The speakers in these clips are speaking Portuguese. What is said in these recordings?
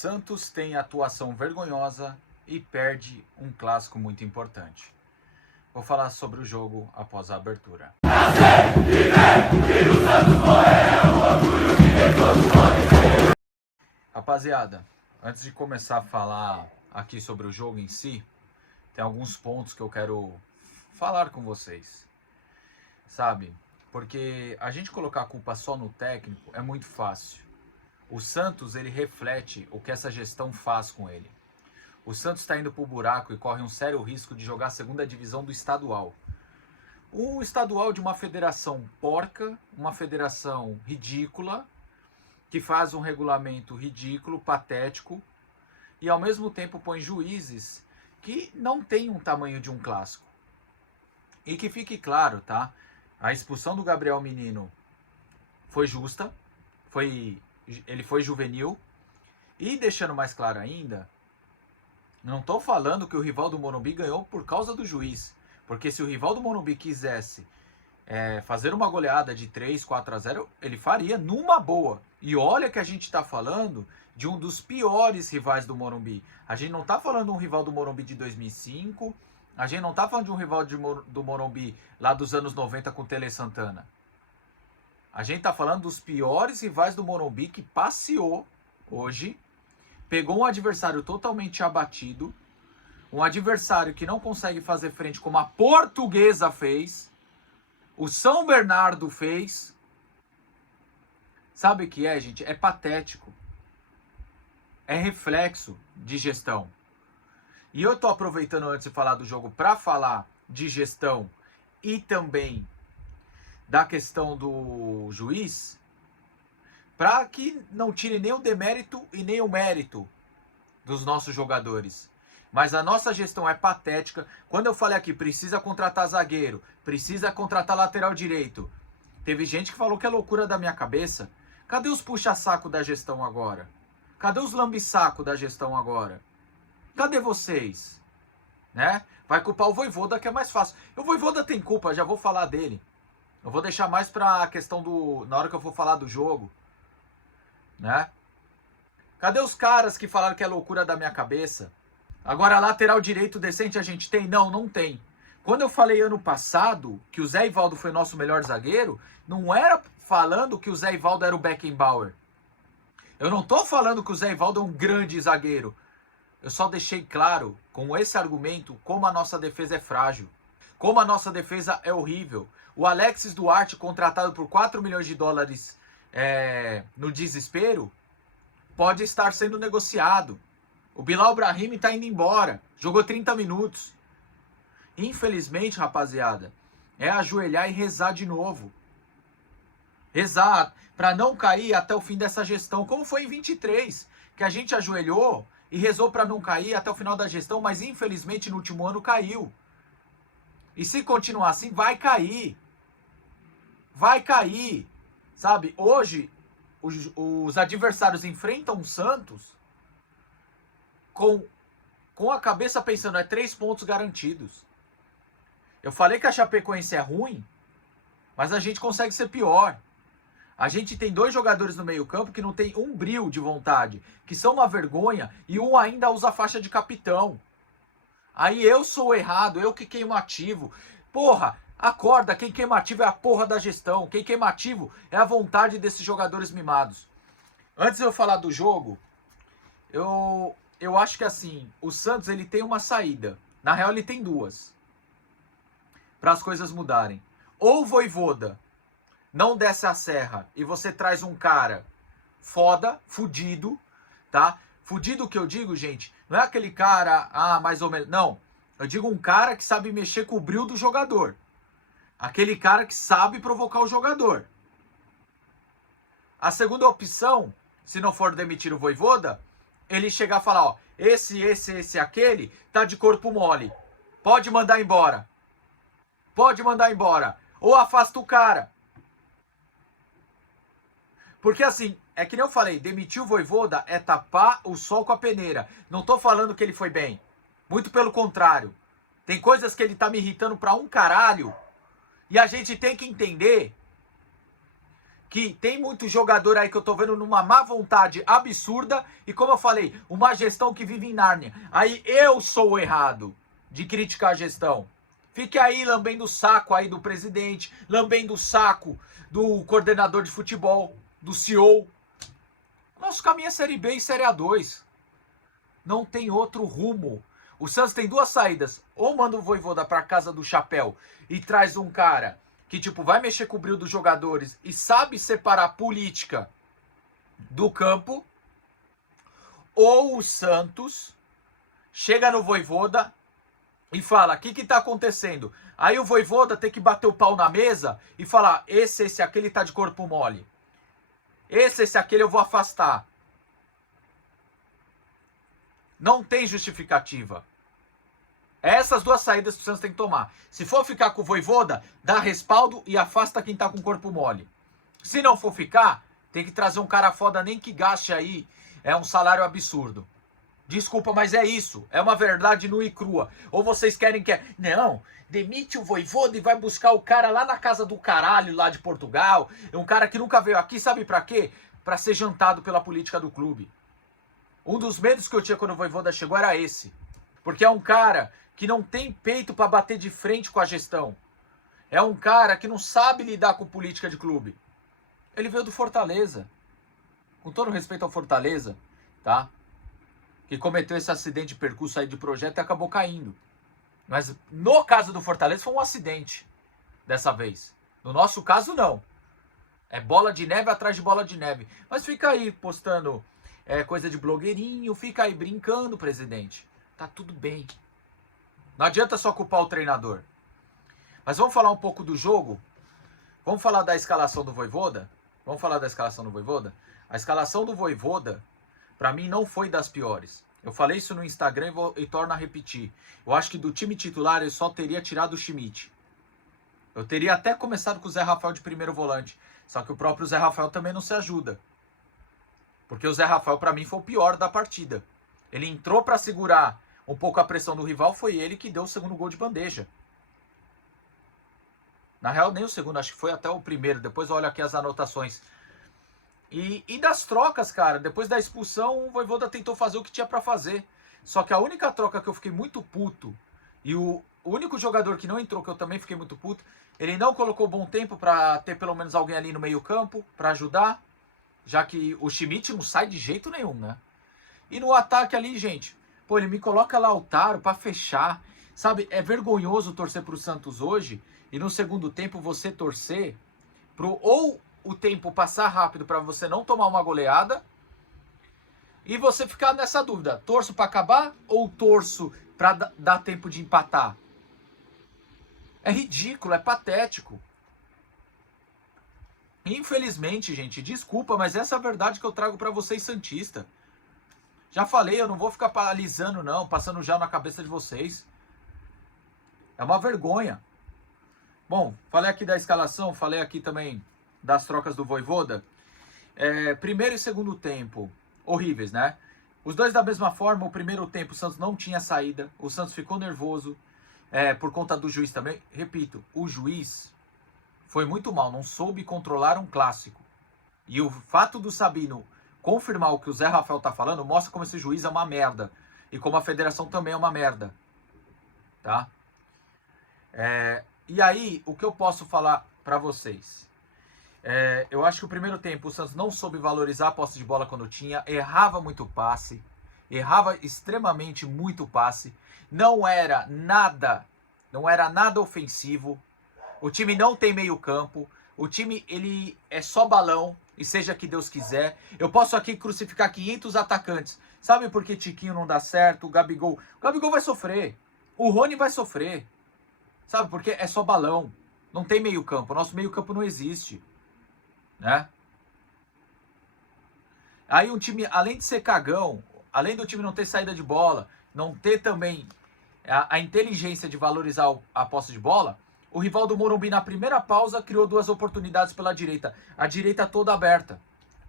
Santos tem atuação vergonhosa e perde um clássico muito importante. Vou falar sobre o jogo após a abertura. Rapaziada, antes de começar a falar aqui sobre o jogo em si, tem alguns pontos que eu quero falar com vocês. Sabe? Porque a gente colocar a culpa só no técnico é muito fácil. O Santos, ele reflete o que essa gestão faz com ele. O Santos está indo pro buraco e corre um sério risco de jogar a segunda divisão do estadual. Um estadual de uma federação porca, uma federação ridícula, que faz um regulamento ridículo, patético, e ao mesmo tempo põe juízes que não têm um tamanho de um clássico. E que fique claro, tá? A expulsão do Gabriel Menino foi justa, ele foi juvenil. E deixando mais claro ainda, não estou falando que o rival do Morumbi ganhou por causa do juiz. Porque se o rival do Morumbi quisesse fazer uma goleada de 3, 4-0, ele faria numa boa. E olha que a gente está falando de um dos piores rivais do Morumbi. A gente não está falando de um rival do Morumbi de 2005, a gente não está falando de um rival do Morumbi lá dos anos 90 com o Tele Santana. A gente está falando dos piores rivais do Morumbi que passeou hoje, pegou um adversário totalmente abatido, um adversário que não consegue fazer frente como a Portuguesa fez, o São Bernardo fez. Sabe o que é, gente? É patético. É reflexo de gestão. E eu tô aproveitando antes de falar do jogo para falar de gestão e também da questão do juiz, para que não tire nem o demérito e nem o mérito dos nossos jogadores. Mas a nossa gestão é patética. Quando eu falei aqui, precisa contratar zagueiro, precisa contratar lateral direito, teve gente que falou que é loucura da minha cabeça. Cadê os puxa-saco da gestão agora? Cadê os lambe-saco da gestão agora? Cadê vocês? Né? Vai culpar o Vojvoda, que é mais fácil. O Vojvoda tem culpa, já vou falar dele. Eu vou deixar mais pra questão do... na hora que eu for falar do jogo. Né? Cadê os caras que falaram que é loucura da minha cabeça? Agora, lateral direito decente a gente tem? Não, não tem. Quando eu falei ano passado que o Zé Ivaldo foi nosso melhor zagueiro, não era falando que o Zé Ivaldo era o Beckenbauer. Eu não tô falando que o Zé Ivaldo é um grande zagueiro. Eu só deixei claro, com esse argumento, como a nossa defesa é frágil. Como a nossa defesa é horrível. O Alexis Duarte, contratado por 4 milhões de dólares no desespero, pode estar sendo negociado. O Bilal Brahimi está indo embora. Jogou 30 minutos. Infelizmente, rapaziada, é ajoelhar e rezar de novo. Rezar para não cair até o fim dessa gestão. Como foi em 23, que a gente ajoelhou e rezou para não cair até o final da gestão, mas infelizmente no último ano caiu. E se continuar assim, vai cair. Vai cair. Sabe, hoje os adversários enfrentam o Santos com a cabeça pensando, 3 pontos garantidos. Eu falei que a Chapecoense é ruim, mas a gente consegue ser pior. A gente tem 2 jogadores no meio campo que não tem um brio de vontade, que são uma vergonha, e um ainda usa a faixa de capitão. Aí eu sou errado, eu que queimo ativo. Porra, acorda, quem queima ativo é a porra da gestão. Quem queima ativo é a vontade desses jogadores mimados. Antes de eu falar do jogo, eu acho que assim, o Santos ele tem uma saída. Na real ele tem 2. Para as coisas mudarem. Ou o Vojvoda não desce a serra e você traz um cara foda, fudido, tá? Fudido que eu digo, gente, não é aquele cara, mais ou menos. Não, eu digo um cara que sabe mexer com o brio do jogador. Aquele cara que sabe provocar o jogador. A segunda opção, se não for demitir o Vojvoda, ele chegar e falar, esse, aquele, tá de corpo mole. Pode mandar embora. Pode mandar embora. Ou afasta o cara. Porque assim, é que nem eu falei, demitir o Vojvoda é tapar o sol com a peneira. Não tô falando que ele foi bem. Muito pelo contrário. Tem coisas que ele tá me irritando pra um caralho. E a gente tem que entender que tem muito jogador aí que eu tô vendo numa má vontade absurda e, como eu falei, uma gestão que vive em Nárnia. Aí eu sou o errado de criticar a gestão. Fique aí lambendo o saco aí do presidente, lambendo o saco do coordenador de futebol, do CEO. Nosso caminho é Série B e Série A2. Não tem outro rumo. O Santos tem duas saídas. Ou manda o Vojvoda pra casa do chapéu e traz um cara que, tipo, vai mexer com o brilho dos jogadores e sabe separar a política do campo, ou o Santos chega no Vojvoda e fala, o que tá acontecendo? Aí o Vojvoda tem que bater o pau na mesa e falar, esse, aquele tá de corpo mole. Esse, aquele eu vou afastar. Não tem justificativa. Essas duas saídas que o Santos tem que tomar. Se for ficar com o Vojvoda, dá respaldo e afasta quem tá com o corpo mole. Se não for ficar, tem que trazer um cara foda, nem que gaste aí um salário absurdo. Desculpa, mas é isso. É uma verdade nua e crua. Ou vocês querem que... Não, demite o Vojvoda e vai buscar o cara lá na casa do caralho, lá de Portugal. É um cara que nunca veio aqui, sabe pra quê? Pra ser jantado pela política do clube. Um dos medos que eu tinha quando o Vojvoda chegou era esse. Porque é um cara que não tem peito para bater de frente com a gestão. É um cara que não sabe lidar com política de clube. Ele veio do Fortaleza. Com todo respeito ao Fortaleza, tá? Que cometeu esse acidente de percurso aí de projeto e acabou caindo. Mas no caso do Fortaleza foi um acidente. Dessa vez. No nosso caso, não. É bola de neve atrás de bola de neve. Mas fica aí postando coisa de blogueirinho. Fica aí brincando, presidente. Tá tudo bem. Não adianta só culpar o treinador. Mas vamos falar um pouco do jogo? Vamos falar da escalação do Vojvoda? Vamos falar da escalação do Vojvoda? A escalação do Vojvoda, pra mim, não foi das piores. Eu falei isso no Instagram e torno a repetir. Eu acho que do time titular eu só teria tirado o Schmidt. Eu teria até começado com o Zé Rafael de primeiro volante. Só que o próprio Zé Rafael também não se ajuda. Porque o Zé Rafael, pra mim, foi o pior da partida. Ele entrou pra segurar um pouco a pressão do rival, foi ele que deu o segundo gol de bandeja. Na real, nem o segundo, acho que foi até o primeiro. Depois olha aqui as anotações. E das trocas, cara, depois da expulsão, o Vojvoda tentou fazer o que tinha pra fazer. Só que a única troca que eu fiquei muito puto, e o único jogador que não entrou, que eu também fiquei muito puto, ele não colocou bom tempo pra ter pelo menos alguém ali no meio campo, pra ajudar, já que o Schmidt não sai de jeito nenhum, né? E no ataque ali, gente, pô, ele me coloca Lautaro pra fechar. Sabe, é vergonhoso torcer pro Santos hoje e no segundo tempo você torcer pro ou o tempo passar rápido pra você não tomar uma goleada e você ficar nessa dúvida, torço pra acabar ou torço pra dar tempo de empatar? É ridículo, é patético. Infelizmente, gente, desculpa, mas essa é a verdade que eu trago pra vocês, santista. Já falei, eu não vou ficar paralisando não, passando gel na cabeça de vocês. É uma vergonha. Bom, falei aqui da escalação, falei aqui também das trocas do Vojvoda. Primeiro e segundo tempo, horríveis, né? Os dois da mesma forma, o primeiro tempo o Santos não tinha saída, o Santos ficou nervoso, por conta do juiz também. Repito, o juiz foi muito mal, não soube controlar um clássico. E o fato do Sabino confirmar o que o Zé Rafael tá falando mostra como esse juiz é uma merda. E como a federação também é uma merda. Tá? E aí, o que eu posso falar pra vocês? Eu acho que o primeiro tempo o Santos não soube valorizar a posse de bola quando tinha, errava muito passe, errava extremamente muito passe, não era nada ofensivo, o time não tem meio campo, o time ele é só balão, e seja que Deus quiser. Eu posso aqui crucificar 500 atacantes, sabe por que Tiquinho não dá certo, o Gabigol vai sofrer, o Rony vai sofrer, sabe, porque é só balão, não tem meio campo, nosso meio campo não existe. Né? Aí um time, além de ser cagão, além do time não ter saída de bola, não ter também a inteligência de valorizar a posse de bola, o rival do Morumbi na primeira pausa criou duas oportunidades pela direita, a direita toda aberta.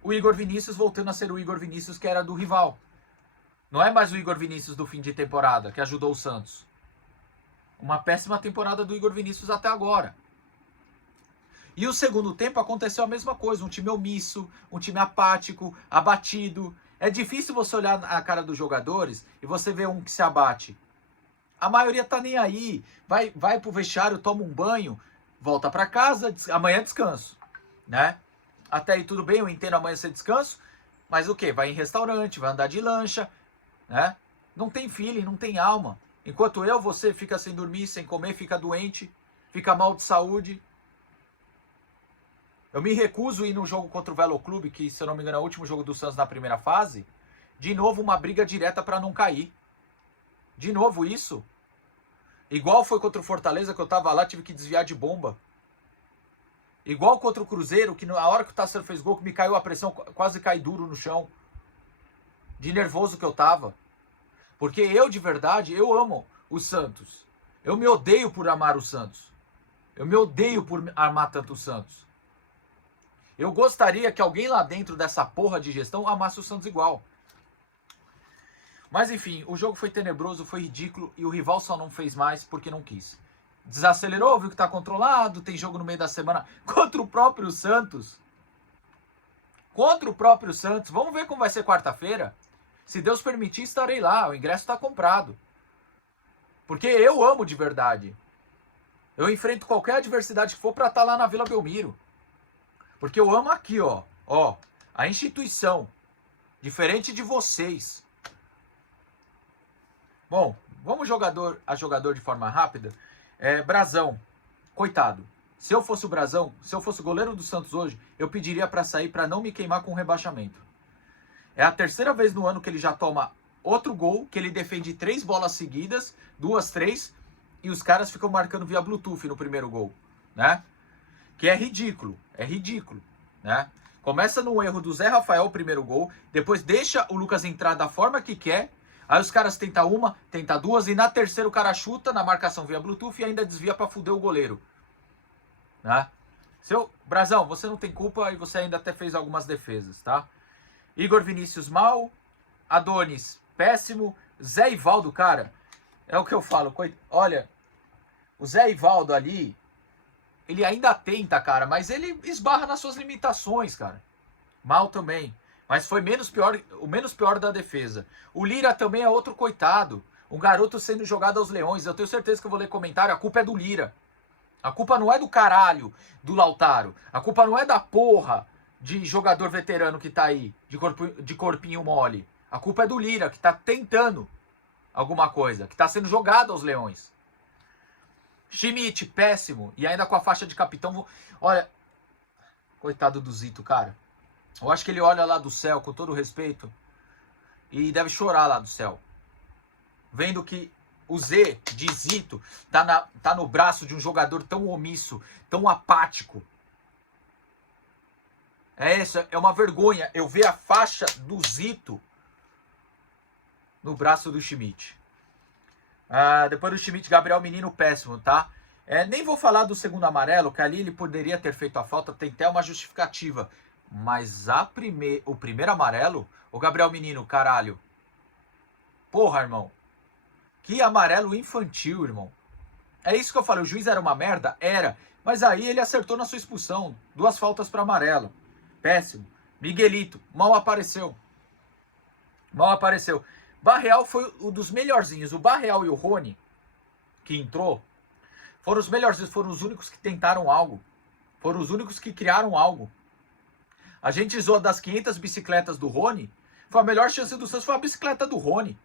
O Igor Vinícius voltando a ser o Igor Vinícius que era do rival. Não é mais o Igor Vinícius do fim de temporada que ajudou o Santos. Uma péssima temporada do Igor Vinícius até agora. E o segundo tempo aconteceu a mesma coisa, um time omisso, um time apático, abatido. É difícil você olhar a cara dos jogadores e você ver um que se abate. A maioria tá nem aí, vai pro vestiário, toma um banho, volta para casa, amanhã é descanso, né? Até aí tudo bem, eu entendo amanhã ser descanso, mas o quê? Vai em restaurante, vai andar de lancha, né? Não tem feeling, não tem alma. Enquanto você fica sem dormir, sem comer, fica doente, fica mal de saúde. Eu me recuso a ir no jogo contra o Velo Clube, que se eu não me engano é o último jogo do Santos na primeira fase. De novo uma briga direta para não cair. De novo isso. Igual foi contra o Fortaleza, que eu tava lá, tive que desviar de bomba. Igual contra o Cruzeiro, que na hora que o Tassero fez gol, que me caiu a pressão, quase caí duro no chão. De nervoso que eu tava. Porque eu, de verdade, eu amo o Santos. Eu me odeio por amar o Santos. Eu me odeio por amar tanto o Santos. Eu gostaria que alguém lá dentro dessa porra de gestão amasse o Santos igual. Mas enfim, o jogo foi tenebroso, foi ridículo e o rival só não fez mais porque não quis. Desacelerou, viu que tá controlado, tem jogo no meio da semana contra o próprio Santos. Contra o próprio Santos. Vamos ver como vai ser quarta-feira. Se Deus permitir, estarei lá. O ingresso está comprado. Porque eu amo de verdade. Eu enfrento qualquer adversidade que for para estar lá na Vila Belmiro. Porque eu amo aqui, ó. Ó, a instituição. Diferente de vocês. Bom, vamos jogador a jogador de forma rápida. Brazão. Coitado. Se eu fosse o Brazão, se eu fosse o goleiro do Santos hoje, eu pediria para sair para não me queimar com o rebaixamento. É a terceira vez no ano que ele já toma outro gol, que ele defende 3 bolas seguidas, 2, 3, e os caras ficam marcando via Bluetooth no primeiro gol, né? Que é ridículo, né? Começa no erro do Zé Rafael o primeiro gol, depois deixa o Lucas entrar da forma que quer, aí os caras tentam uma, tentam duas, e na terceira o cara chuta na marcação via Bluetooth e ainda desvia para fuder o goleiro, né? Brazão, você não tem culpa e você ainda até fez algumas defesas, tá? Igor Vinícius mal, Adonis péssimo, Zé Ivaldo, cara, é o que eu falo, olha, o Zé Ivaldo ali, ele ainda tenta, cara, mas ele esbarra nas suas limitações, cara. Mal também, mas foi o menos pior da defesa. O Lira também é outro coitado, um garoto sendo jogado aos leões, eu tenho certeza que eu vou ler comentário, a culpa é do Lira. A culpa não é do caralho do Lautaro, a culpa não é da porra de jogador veterano que tá aí, de corpinho mole. A culpa é do Lira, que tá tentando alguma coisa, que tá sendo jogado aos leões. Schmidt, péssimo, e ainda com a faixa de capitão. Olha, coitado do Zito, cara. Eu acho que ele olha lá do céu, com todo respeito, e deve chorar lá do céu. Vendo que o Z de Zito tá no braço de um jogador tão omisso, tão apático. É uma vergonha eu ver a faixa do Zito no braço do Schmidt. Depois do Schmidt, Gabriel Menino péssimo, tá? Nem vou falar do segundo amarelo, que ali ele poderia ter feito a falta, tem até uma justificativa. Mas o primeiro amarelo, o Gabriel Menino, caralho. Porra, irmão. Que amarelo infantil, irmão. É isso que eu falei, o juiz era uma merda? Era. Mas aí ele acertou na sua expulsão. 2 faltas para amarelo. Péssimo. Miguelito, mal apareceu. Mal apareceu. Barreal foi um dos melhorzinhos. O Barreal e o Rony, que entrou, foram os melhorzinhos, foram os únicos que tentaram algo. Foram os únicos que criaram algo. A gente zoa das 500 bicicletas do Rony, foi a melhor chance do Santos, foi a bicicleta do Rony.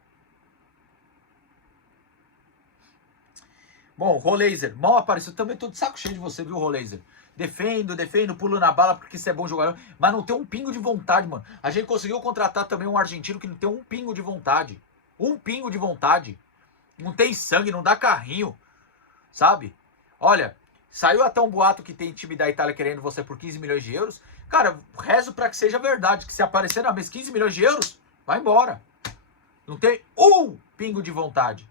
Bom, Rolaser, mal apareceu. Também tô de saco cheio de você, viu, Rolaser? Defendo, pulo na bala porque você é bom jogador, mas não tem um pingo de vontade, mano. A gente conseguiu contratar também um argentino que não tem um pingo de vontade. Um pingo de vontade. Não tem sangue, não dá carrinho, sabe? Olha, saiu até um boato que tem time da Itália querendo você por 15 milhões de euros. Cara, rezo pra que seja verdade, que se aparecer na mesa 15 milhões de euros, vai embora. Não tem um pingo de vontade.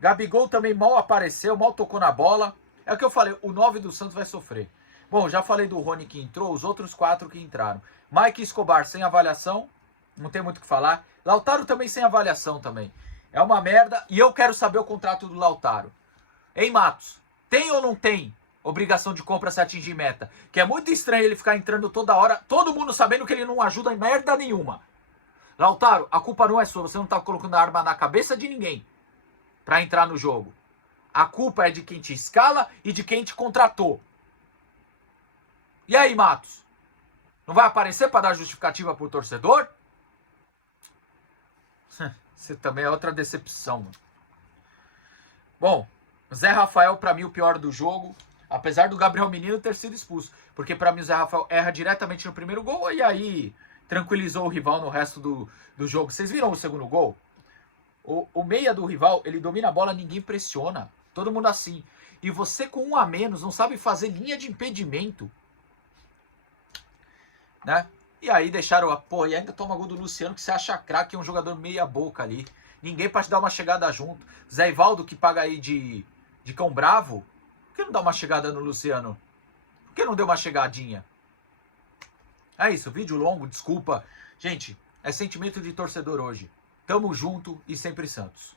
Gabigol também mal apareceu, mal tocou na bola. É o que eu falei, o 9 do Santos vai sofrer. Bom, já falei do Rony que entrou, os outros 4 que entraram. Mike Escobar sem avaliação, não tem muito o que falar. Lautaro também sem avaliação também. É uma merda e eu quero saber o contrato do Lautaro. Hein, Matos? Tem ou não tem obrigação de compra se atingir meta. Que é muito estranho ele ficar entrando toda hora, todo mundo sabendo que ele não ajuda em merda nenhuma. Lautaro, a culpa não é sua, você não tá colocando a arma na cabeça de ninguém pra entrar no jogo. A culpa é de quem te escala e de quem te contratou. E aí, Matos? Não vai aparecer pra dar justificativa pro torcedor? Você também é outra decepção, mano. Bom, Zé Rafael, pra mim, o pior do jogo. Apesar do Gabriel Menino ter sido expulso. Porque pra mim o Zé Rafael erra diretamente no primeiro gol e aí tranquilizou o rival no resto do jogo. Vocês viram o segundo gol? O meia do rival, ele domina a bola, ninguém pressiona. Todo mundo assim. E você com um a menos não sabe fazer linha de impedimento. Né? E aí deixaram, pô, e ainda toma gol do Luciano, que você acha craque, é um jogador meia boca ali. Ninguém pra te dar uma chegada junto. Zé Ivaldo, que paga aí de cão bravo, por que não dá uma chegada no Luciano? Por que não deu uma chegadinha? É isso, vídeo longo, desculpa. Gente, é sentimento de torcedor hoje. Tamo junto e sempre Santos.